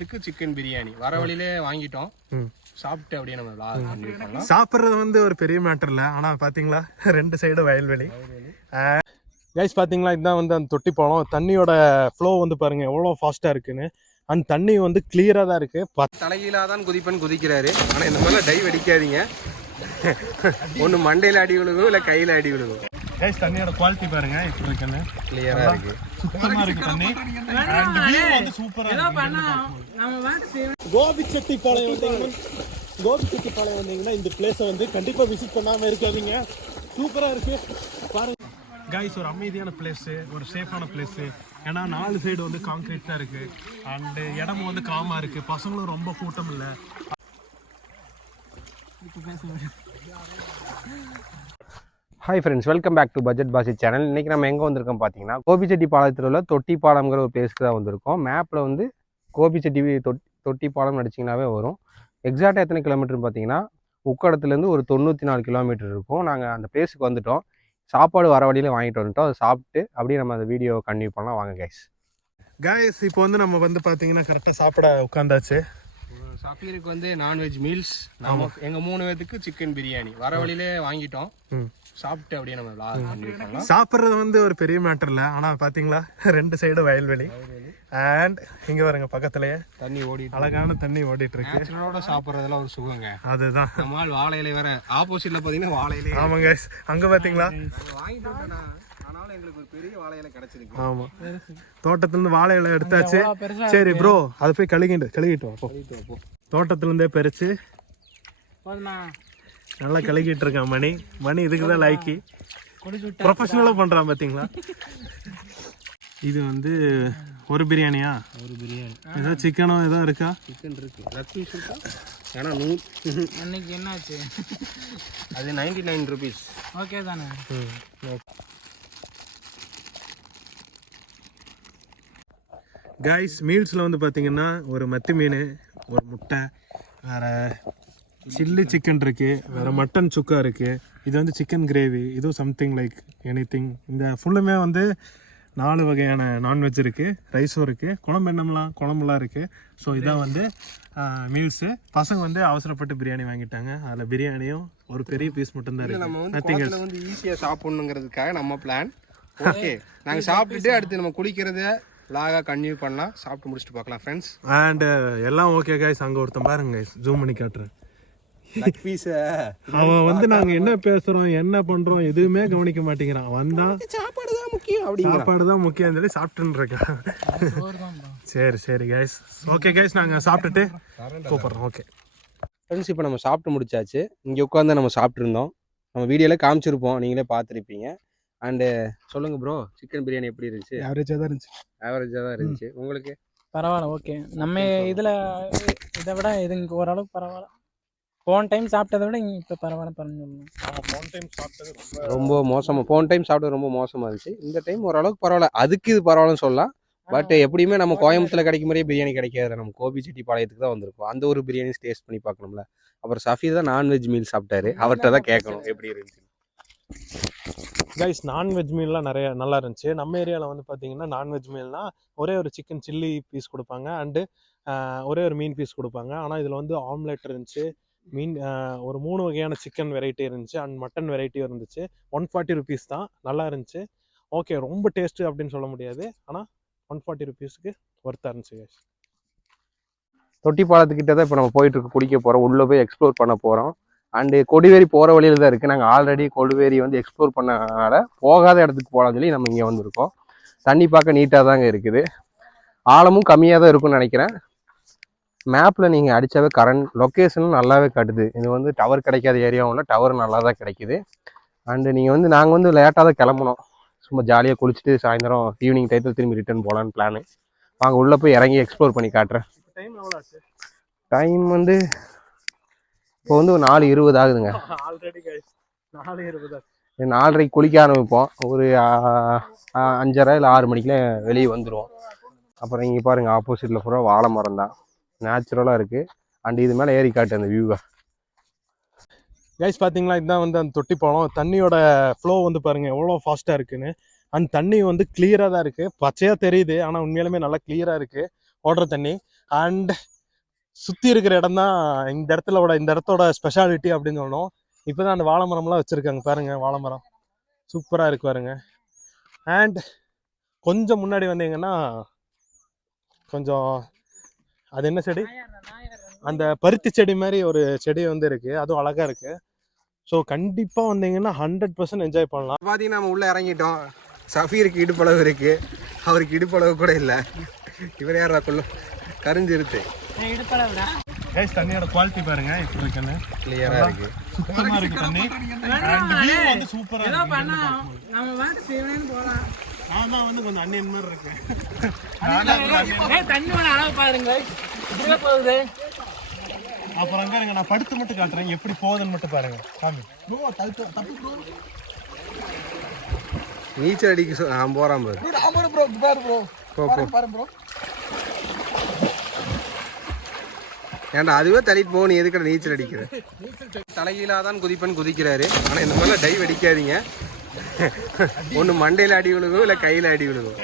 இதுக்கு சிக்கன் பிரியாணி. வர வழியிலே வாங்கிட்டோம். சாப்பிட்டு அப்படியே நம்ம சாப்பிட்றது வந்து ஒரு பெரிய மேட்டர் இல்லை. ஆனால் பார்த்தீங்களா ரெண்டு சைடு வயல்வெளி. கைஸ் பார்த்தீங்களா இதுதான் வந்து அந்த தொட்டி பாலம். தண்ணியோட ஃப்ளோ வந்து பாருங்க எவ்வளோ ஃபாஸ்ட்டாக இருக்குன்னு. அண்ட் தண்ணி வந்து கிளியராக தான் இருக்கு. பத்- தலைகீழா தான் குதிப்பேன் குதிக்கிறாரு. ஆனா இந்த மாதிரிலாம் டைவ் அடிக்காதீங்க. ஒண்ணு மண்டையில அடி விழுகும் இல்ல கையில அடி விழுகும் கைஸ் தண்ணியோட குவாலிட்டி பாருங்க. இப்படி இருக்குன்னு. கிளியரா இருக்கு. சுத்தமா இருக்கு தண்ணி. அண்ட் வியூ வந்து சூப்பரா இருக்கு. கோபி செட்டிப்பாளையம் வந்தீங்கன்னா கோபி செட்டிப்பாளையம் வந்தீங்கன்னா இந்த பிளேஸை வந்து கண்டிப்பா விசிட் பண்ணாம இருக்காதீங்க. சூப்பரா இருக்கு. பாருங்க. கைஸ் ஒரு அமைதியான பிளேஸ் ஒரு சேஃபான பிளேஸ் ஏன்னா நாலு சைடு வந்து கான்கிரீட் தான் இருக்கு. அண்ட் இடமும் வந்து காமா இருக்கு. பசங்களும் ரொம்ப கூட்டம் இல்லை. Hi friends welcome back to budget பாசி சேனல் இன்னைக்கு நம்ம எங்கே வந்திருக்கோம் பார்த்தீங்கன்னா கோபிச்செட்டி பாளையத்தில் உள்ள தொட்டி பாலம்ங்கிற ஒரு பிளேஸ்க்கு தான் வந்திருக்கோம். மேப்பில் வந்து கோபிச்செட்டி தொட்டி தொட்டி பாலம் நடிச்சிங்கனாவே வரும். எக்ஸாக்டாக எத்தனை கிலோமீட்டர்னு பார்த்தீங்கன்னா உக்கடத்துலேருந்து ஒரு தொண்ணூற்றி நாலு கிலோமீட்டர் இருக்கும். நாங்கள் அந்த பிளேஸுக்கு வந்துட்டோம். சாப்பாடு வர வழியில் வாங்கிட்டு வந்துட்டோம். அதை சாப்பிட்டு அப்படியே நம்ம அந்த வீடியோ கண்டினியூ பண்ணலாம். வாங்க கைஸ் கைஸ் இப்போ வந்து நம்ம வந்து பார்த்தீங்கன்னா கரெக்டாக சாப்பிட உட்காந்தாச்சு சஃபீருக்கு வந்து நான்வெஜ் மீல்ஸ் நம்ம எங்கள் மூணு பேத்துக்கு சிக்கன் பிரியாணி வர வழியிலே வாங்கிட்டோம். சாப்பிட்டு அப்படியே நம்ம சாப்பிட்றது வந்து ஒரு பெரிய மேட்டர் இல்லை. ஆனால் பார்த்தீங்களா ரெண்டு சைடு வயல்வெளி. அண்ட் இங்கே வருங்க பக்கத்துலயே தண்ணி ஓடிட்டு அழகான தண்ணி ஓடிட்டு இருக்கு. நேச்சுரலோட சாப்பிட்றதுலாம் ஒரு சுகங்க. அதுதான். நம்மால் வாழை இலை வேற. ஆப்போசிட்ல பார்த்தீங்கன்னா வாழை இலை ஆமாங்க. அங்க பார்த்தீங்களா வாங்கிட்டு எங்களுக்கு ஒரு பெரிய வாழை இலை கிடைச்சிருக்கு. ஆமா. தோட்டத்துலேருந்து வாழை இலை எடுத்தாச்சு. சரி ப்ரோ அதை போய் கழுகிட்டு கழுகிட்டு வா, போ. தோட்டத்துலேருந்தே பறிச்சு நல்லா கழுகிட்டு இருக்கான் மணி. மணி இதுக்கு தான் லைக்கி ப்ரொஃபஷனலாக பண்ணுறான் பார்த்தீங்களா இது வந்து ஒரு பிரியாணியா? ஒரு பிரியாணி. ஏதோ சிக்கனோ ஏதோ இருக்கா? சிக்கன் இருக்கு. லக் பீஸ் இருக்கா ஏன்னா நூ அன்னைக்கு என்னாச்சு? அது நைன்டி நைன் ருபீஸ் ஓகே தானே காய்ஸ் மீல்ஸில் வந்து பார்த்தீங்கன்னா ஒரு மத்தி மீன் ஒரு முட்டை வேற சில்லி சிக்கன் இருக்கு வேற மட்டன் சுக்கா இருக்கு. இது வந்து சிக்கன் கிரேவி இதுவும் சம்திங் லைக் எனி இந்த ஃபுல்லுமே வந்து நாலு வகையான நான்வெஜ் இருக்கு ரைஸும் இருக்கு குழம்பு என்னமெல்லாம் குழம்புலாம் இருக்கு. ஸோ இதான் வந்து மீல்ஸு பசங்க வந்து அவசரப்பட்டு பிரியாணி வாங்கிட்டாங்க. அதில் பிரியாணியும் ஒரு பெரிய பீஸ் மட்டும்தான் நம்ம இருக்கு. வந்து நத்திங் வந்து ஈஸியா சாப்பிடணுங்கிறதுக்காக நம்ம பிளான் ஓகே நாங்க சாப்பிட்டுட்டு அடுத்து நம்ம குளிக்கிறத லாகா கன்டினியூ பண்ணலாம் சாப்பிட்டு முடிச்சுட்டு பார்க்கலாம் ஃப்ரெண்ட்ஸ் அண்ட் எல்லாம் ஓகே காய்ஸ் அங்கே ஒருத்தன் பாருங்க guys. ஜூம் பண்ணி காட்டுறேன். லக் பீஸ் அவன் வந்து நாங்க என்ன பேசுறோம் என்ன பண்றோம் எதுவுமே கவனிக்க மாட்டேங்கிறான். வந்தான் சாப்பாடு தான் முக்கியம் அப்படி சாப்பாடு தான் முக்கியம் சொல்லி சாப்பிட்டுன்னு இருக்கான். சரி சரி கைஸ் ஓகே கைஸ் நாங்க சாப்பிட்டுட்டு கூப்பிடுறோம். ஓகே ஃப்ரெண்ட்ஸ் இப்போ நம்ம சாப்பிட்டு முடிச்சாச்சு. இங்கே உட்காந்து நம்ம சாப்பிட்ருந்தோம் நம்ம வீடியோவில் காமிச்சிருப்போம். நீங்களே பார்த்துருப்பீங்க. அண்டு சொல்லுங்க ப்ரோ சிக்கன் பிரியாணி எப்படி இருந்துச்சு? ஆவரேஜா தான் இருந்துச்சு. ஆவரேஜாக தான் இருந்துச்சு. உங்களுக்கு? பரவாயில்ல ஓகே நம்ம இதில் இதை விட இது இங்கே ஓரளவுக்கு பரவாயில்ல. போன டைம் சாப்பிட்டதை விட இங்கே இப்போ பரவாயில்ல பரவாயில்ல போன டைம் சாப்பிட்டது ரொம்ப ரொம்ப மோசமாக போன டைம் சாப்பிட்டது ரொம்ப மோசமாக இருந்துச்சு. இந்த டைம் ஓரளவுக்கு பரவாயில்ல. அதுக்கு இது பரவாயில்லன்னு சொல்லலாம். பட் எப்படியுமே நம்ம கோயம்புத்தூர்ல கிடைக்கும் மாதிரியே பிரியாணி கிடைக்காது. நம்ம கோபி செட்டி பாளையத்துக்கு தான் வந்திருக்கோம். அந்த ஒரு பிரியாணி டேஸ்ட் பண்ணி பார்க்கணும்ல. அப்புறம் சஃபீர் தான் நான்வெஜ் மீல் சாப்பிட்டாரு. அவர்கிட்ட தான் கேட்கணும் எப்படி இருந்துச்சு கைஸ் நான்வெஜ் மீல்லாம் நிறைய நல்லா இருந்துச்சு. நம்ம ஏரியாவில் வந்து பார்த்தீங்கன்னா நான்வெஜ் மீல்னா ஒரே ஒரு சிக்கன் சில்லி பீஸ் கொடுப்பாங்க. அண்டு ஒரே ஒரு மீன் பீஸ் கொடுப்பாங்க. ஆனால் இதில் வந்து ஆம்லெட் இருந்துச்சு. மீன் ஒரு மூணு வகையான சிக்கன் வெரைட்டி இருந்துச்சு. அண்ட் மட்டன் வெரைட்டியும் இருந்துச்சு. ஒன் ஃபார்ட்டி ருபீஸ் தான். நல்லா இருந்துச்சு. ஓகே ரொம்ப டேஸ்ட்டு அப்படின்னு சொல்ல முடியாது. ஆனால் ஒன் ஃபார்ட்டி ருபீஸுக்கு ஒர்த்தாக இருந்துச்சு கைஸ் தொட்டி பாலத்துக்கிட்ட தான் இப்போ நம்ம போயிட்டு இருக்கு குடிக்க போகிறோம் உள்ளே போய் எக்ஸ்ப்ளோர் பண்ண போகிறோம் அண்டு கொடிவேரி போகிற வழியில தான் இருக்குது நாங்கள் ஆல்ரெடி கொடிவேரி வந்து எக்ஸ்ப்ளோர் பண்ணனால போகாத இடத்துக்கு போகலாம்னு சொல்லி நம்ம இங்கே வந்திருக்கோம். தண்ணி பார்க்க நீட்டாக தாங்க இருக்குது. ஆழமும் கம்மியாக தான் இருக்கும்னு நினைக்கிறேன். மேப்பில் நீங்கள் அடித்தாவே கரண்ட் லொக்கேஷனும் நல்லாவே காட்டுது. இது வந்து டவர் கிடைக்காத ஏரியாவும் டவர் நல்லா தான் கிடைக்குது. அண்டு நீங்கள் வந்து நாங்கள் வந்து லேட்டாக தான் கிளம்புனோம். சும்மா ஜாலியாக குளிச்சுட்டு சாயந்தரம் ஈவினிங் டயத்தில் திரும்பி ரிட்டர்ன் போகலான்னு பிளானு வாங்க உள்ளே போய் இறங்கி எக்ஸ்ப்ளோர் பண்ணி காட்டுறேன். டைம் எவ்வளோ ஆச்சு? டைம் வந்து இப்போ வந்து ஒரு நாலு இருபது ஆகுதுங்க. ஆல்ரெடி நாலு இருபது நாலரைக்கு குளிக்க ஆரம்பிப்போம். ஒரு அஞ்சரை இல்லை ஆறு மணிக்கெலாம் வெளியே வந்துடுவோம் அப்புறம் இங்கே பாருங்கள் ஆப்போசிட்டில் பூரா வாழை மரம் தான். நேச்சுரலாக இருக்குது அண்ட் இது மேலே ஏறி காட்டு அந்த வியூவை கைஸ் பார்த்தீங்களா இதுதான் வந்து அந்த தொட்டி பாலம் தண்ணியோட ஃப்ளோ வந்து பாருங்க எவ்வளோ ஃபாஸ்ட்டாக இருக்குன்னு. அண்ட் தண்ணி வந்து கிளியராக தான் இருக்குது பச்சையாக தெரியுது ஆனால் உண்மையிலுமே நல்லா கிளியராக இருக்குது ஓடுற தண்ணி. அண்ட் சுற்றி இருக்கிற இடம் தான் இந்த இடத்துல இந்த இடத்தோட ஸ்பெஷாலிட்டி அப்படின்னு சொல்லணும். இப்போ தான் அந்த வாழை மரம்லாம் வச்சுருக்காங்க பாருங்க வாழை மரம் சூப்பராக இருக்கு பாருங்க. அண்ட் கொஞ்சம் முன்னாடி வந்தீங்கன்னா கொஞ்சம் அது என்ன செடி? அந்த பருத்தி செடி மாதிரி ஒரு செடி வந்து இருக்கு. அதுவும் அழகா இருக்கு. ஸோ கண்டிப்பா வந்தீங்கன்னா ஹண்ட்ரட் பர்சன்ட் என்ஜாய் பண்ணலாம். பார்த்தீங்கன்னா நம்ம உள்ளே இறங்கிட்டோம். சஃபீருக்கு இடுப்பளவு இருக்கு. அவருக்கு இடுப்பளவு கூட இல்லை. இவர் யாரா கொள்ளும் கரிஞ்சிருத்து கைஸ் தண்ணியோட குவாலிட்டி பாருங்க இப்போ இருக்குன்னு. கிளியராக இருக்கு. சுத்தமா இருக்கு தண்ணி. அண்ட் வியூ வந்து சூப்பரா ஏதோ இருக்கு பண்ணா நம்ம வாட்டு சிவனேன்னு போலாம். நான் தான் வந்து கொஞ்சம் அன்னியன் மாதிரி இருக்கேன். நானா தண்ணியோட அளவு பாருங்க. இப்படியே போகுது. அப்புறம் அங்க இருங்க நான் படுத்து மட்டும் காட்டுறேன். எப்படி போகுதுன்னு மட்டும் பாருங்க. காமி நீச்சல் அடிக்க நான் போகிறான் பாரு போ போ. ஏன்டா அதுவே தள்ளிட்டு போக நீ எதுக்கட நீச்சல் அடிக்கிற? தலைகீழாக தான் குதிப்பேன் குதிக்கிறாரு. ஆனால் இந்த மாதிரிலாம் டைவ் அடிக்காதீங்க. ஒன்று மண்டையில் அடி விழுகும் இல்லை கையில் அடி விழுகும்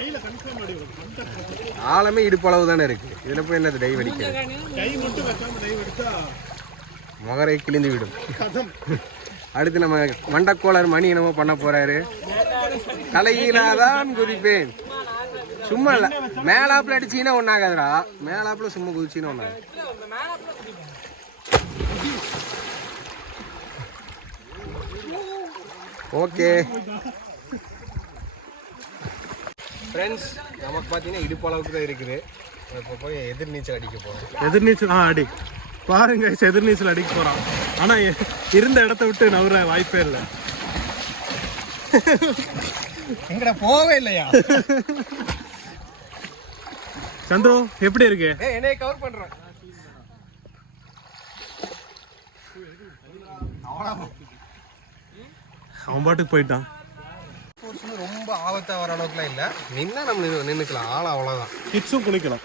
ஆழமே இடுப்பளவு தானே இருக்கு. இதில் போய் என்னது டைவ் அடிக்கிறது? கை முகரை கிழிந்து விடும். அடுத்து நம்ம மண்டக்கோளர் மணி என்னமோ பண்ண போறாரு. தலைகீழாதான் குதிப்பேன். சும்மா இல்ல. மேலாப்புல அடிச்சீங்கன்னா ஒன்னாகாதுடா மேலாப்புல சும்மா குதிச்சீங்கன்னா ஒன்னாது ஓகே. ஃப்ரெண்ட்ஸ் நமக்கு பார்த்தீங்கன்னா இடுப்பு அளவுக்கு தான் இருக்குது. இப்போ போய் எதிர் நீச்சல் அடிக்க போகிறோம் எதிர்நீச்சல் ஆ அடி. பாருங்க எதிர்நீச்சல் அடிக்க போறான் ஆனா எ- இருந்த இடத்த விட்டு நவுற வாய்ப்பே இல்லை. எங்கடா போவே இல்லையா? சந்திரு எப்படி இருக்கு? ஏய் என்னைய கவர் பண்றேன். அவன் பாட்டுக்கு போயிட்டான். ரொம்ப ஆபத்தா வர அளவுக்குலாம் இல்ல. நின்னா நம்ம நின்னு- நின்னுக்கலாம். ஆள் அவ்வளவுதான். கிட்ஸும் குளிக்கலாம்.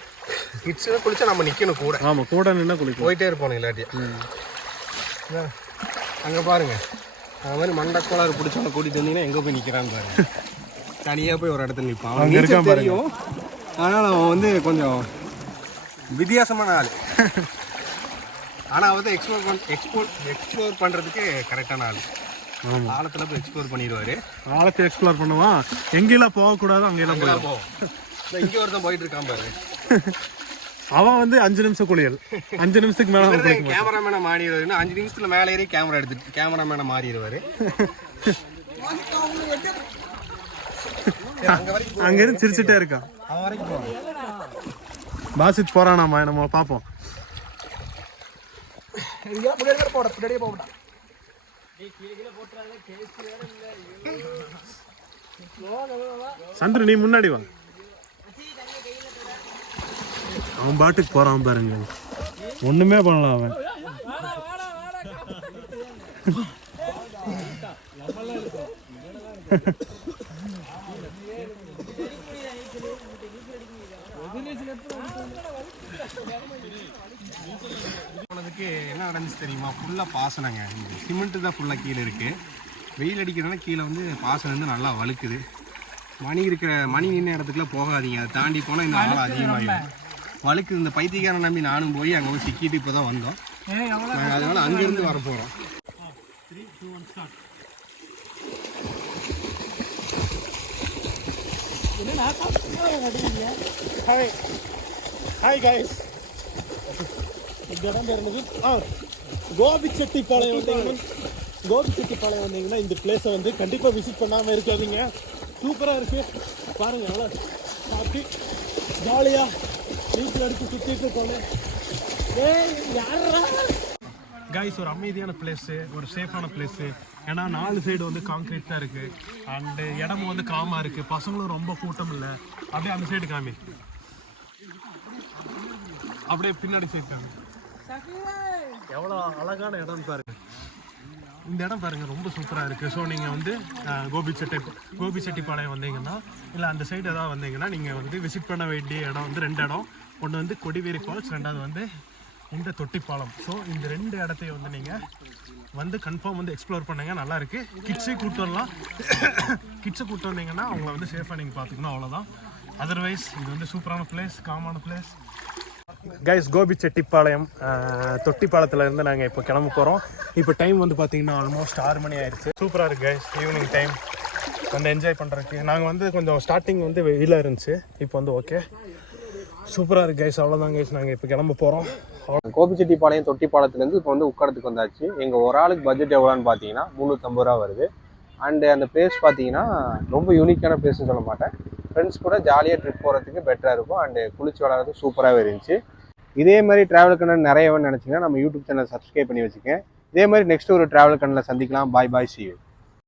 கிட்ஸ் குளிச்சா நம்ம நிக்கணும் கூட. ஆமா கூட நின்னா குளிக்கலாம். போயிட்டே இருப்போம் இல்லாட்டி. அங்க பாருங்க. அந்த மாதிரி மண்டக்கோளாறு பிடிச்சவன கூட்டிட்டு வந்தீங்கன்னா எங்க போய் நிக்கிறான்னு பாருங்க. தனியா போய் ஒரு இடத்துல நிப்பான். அங்க அவனுக்கு இருக்கான் நீச்சல் பாருங்க. தெரியும். ஆனால் அவன் வந்து கொஞ்சம் வித்தியாசமான ஆள். ஆனா அவன் வந்து எக்ஸ்ப்ளோர் பண் எக்ஸ்ப்ளோர் எக்ஸ்ப்ளோர் பண்றதுக்கு கரெக்டான ஆள். ஆழத்துல போய் எக்ஸ்ப்ளோர் பண்ணிடுவாரு. ஆழத்தை எக்ஸ்ப்ளோர் பண்ணுவான் எங்கெல்லாம் போகக்கூடாதோ அங்கெல்லாம் போயிடும் போ. இங்க ஒருத்தன் போயிட்டு இருக்கான் பாரு. அவன் வந்து அஞ்சு நிமிஷம் குளியல். அஞ்சு நிமிஷத்துக்கு மேல. கேமராமேனை மாறிடுவாரு அஞ்சு நிமிஷத்துல மேலே ஏறி கேமரா எடுத்துட்டு கேமராமேனை மாறிடுவாரு. அங்க வரைக்கும் அங்க இருந்து சிரிச்சுட்டே இருக்கான் பாசித் போறானாமா நம்ம பாப்போம். சந்திர நீ முன்னாடி வா. அவன் பாட்டுக்கு போறான் பாருங்க. ஒண்ணுமே பண்ணலாம் அவன். போனதுக்கு என்ன நடந்துச்சு தெரியுமா ஃபுல்லா பாசனங்க சிமெண்ட் தான் ஃபுல்லா கீழே இருக்கு. வெயில் அடிக்கிறதுனால கீழே வந்து பாசனம் வந்து நல்லா வழுக்குது. மணி இருக்கிற மணி நின்ன இடத்துக்குலாம் போகாதீங்க. அதை தாண்டி போனால் இந்த ஆழம் அதிகமாகிடும் வழுக்குது. இந்த பைத்தியக்காரன் நம்பி நானும் போய் அங்கே போய் சிக்கிட்டு இப்போ தான் வந்தோம் நாங்கள் அதனால அங்கேருந்து வர போகிறோம் ஹாய் ஹாய் கைஸ் இந்த இடம் பேர் என்னது ஆ. கோபிச்செட்டிப்பாளையம் வந்தீங்கன்னா கோபிச்செட்டிப்பாளையம் வந்தீங்கன்னா இந்த பிளேஸை வந்து கண்டிப்பாக விசிட் பண்ணாமல் இருக்காதீங்க. சூப்பராக இருக்கு. பாருங்க எவ்வளோ ஹாப்பி ஜாலியாக நீச்சல் அடித்து சுற்றிட்டு போனேன் ஏய் யாரா கைஸ் ஒரு அமைதியான பிளேஸு ஒரு சேஃபான பிளேஸு ஏன்னா நாலு சைடு வந்து கான்கிரீட் தான் இருக்குது அண்டு இடமும் வந்து காமாக இருக்குது பசங்களும் ரொம்ப கூட்டம் இல்லை. அப்படியே அந்த சைடு காமி அப்படியே பின்னாடி சைடு காமி எவ்வளோ அழகான இடம் பாருங்க. இந்த இடம் பாருங்க ரொம்ப சூப்பராக இருக்குது ஸோ நீங்கள் வந்து கோபிச்செட்டி கோபிச்செட்டிப்பாளையம் வந்தீங்கன்னா இல்லை அந்த சைடு ஏதாவது வந்தீங்கன்னா நீங்கள் வந்து விசிட் பண்ண வேண்டிய இடம் வந்து ரெண்டு இடம். ஒன்று வந்து கொடிவேரி ஃபால்ஸ் ரெண்டாவது வந்து இந்த தொட்டிப்பாலம். ஸோ இந்த ரெண்டு இடத்தையும் வந்து நீங்கள் வந்து கன்ஃபார்ம் வந்து எக்ஸ்ப்ளோர் பண்ணுங்க. நல்லா இருக்கு. கிட்ஸே கூப்பிட்டு வரலாம். கிட்ஸை கூப்பிட்டு வந்தீங்கன்னா அவங்கள வந்து சேஃபாக நீங்கள் பார்த்துக்கணும். அவ்வளோதான் அதர்வைஸ் இது வந்து சூப்பரான பிளேஸ் காமான பிளேஸ் கைஸ் கோபி செட்டிப்பாளையம் ஆஹ், நாங்கள் இப்போ கிளம்ப போகிறோம் இப்போ டைம் வந்து பார்த்தீங்கன்னா ஆல்மோஸ்ட் ஆறு மணி ஆயிடுச்சு சூப்பராக இருக்குது கைஸ் ஈவினிங் டைம் வந்து என்ஜாய் பண்ணுறதுக்கு நாங்கள் வந்து கொஞ்சம் ஸ்டார்டிங் வந்து வெயிலாக இருந்துச்சு. இப்போ வந்து ஓகே சூப்பராக இருக்குது கைஸ் அவ்வளோதான் கைஸ் நாங்கள் இப்போ கிளம்ப போகிறோம் கோபிச்செட்டிப்பாளையம் தொட்டிப்பாளையத்துலேருந்து இப்போ வந்து உட்காரத்துக்கு வந்தாச்சு. எங்கள் ஒரு ஆளுக்கு பட்ஜெட் எவ்வளோன்னு பார்த்தீங்கன்னா முந்நூற்றம்பது ரூபா வருது. அண்டு அந்த பிளேஸ் பார்த்தீங்கன்னா ரொம்ப யூனிக்கான பிளேஸ்னு சொல்ல மாட்டேன். ஃப்ரெண்ட்ஸ் கூட ஜாலியாக ட்ரிப் போகிறதுக்கு பெட்டராக இருக்கும். அண்டு குளிச்சு விளாட்றதுக்கு சூப்பராகவே இருந்துச்சு. இதே மாதிரி ட்ராவல் கண்ணன் நிறைய நினச்சிங்கன்னா நம்ம யூடியூப் சேனல் சப்ஸ்கிரைப் பண்ணி வச்சுக்கேன் இதே மாதிரி நெக்ஸ்ட் ஒரு ட்ராவல் கண்ணில் சந்திக்கலாம். பாய் பாய் சி யூ